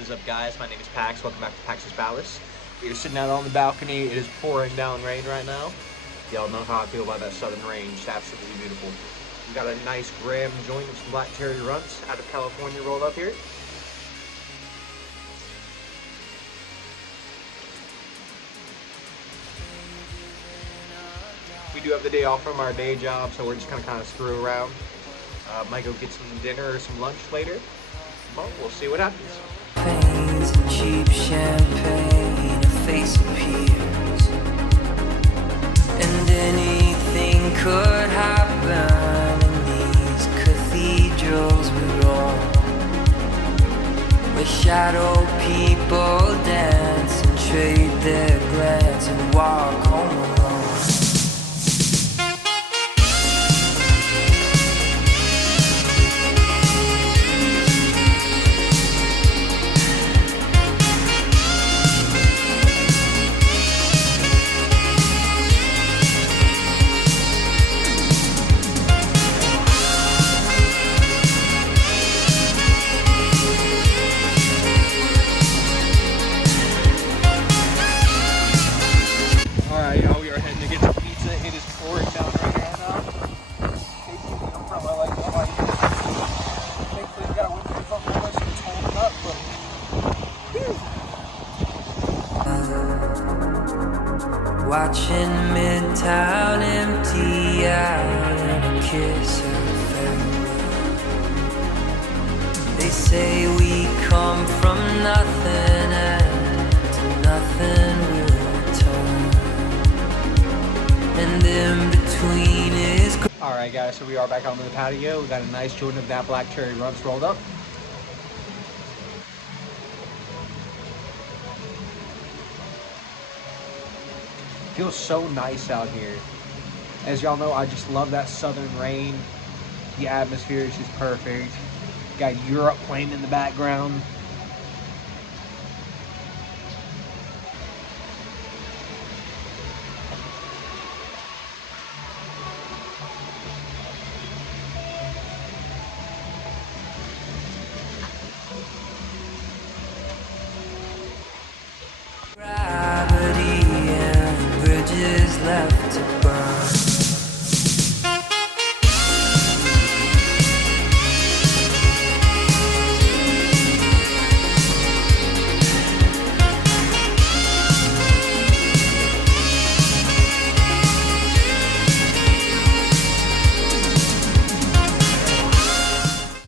What is up, guys? My name is Pax. Welcome back to PAXX'S Palace. We are sitting out on the balcony. It is pouring down rain right now. Y'all know how I feel about that southern range. It's absolutely beautiful. We got a nice graham joint of some black cherry runts out of California rolled up here. We do have the day off from our day job, so we're just gonna kind of screw around. Might go get some dinner or some lunch later. Well, we'll see what happens. Pains and cheap champagne, a face appears, and anything could happen in these cathedrals we roam, where shadow people dance and trade their glance and walk home alone. Alright, y'all, we are heading to get some pizza. It is pouring down rain right now. Casey's the umbrella like that. Thankfully, we got a windshield up on us, so it's holding up, but Watching Midtown empty out and a kiss of farewell. They say we come from nothing and to nothing we'll return, and in between is. Alright, guys, so we are back on the patio. We got a nice joint of that black cherry runts rolled up. Feels so nice out here. As y'all know, I just love that southern rain. The atmosphere is just perfect. Got Europe playing in the background.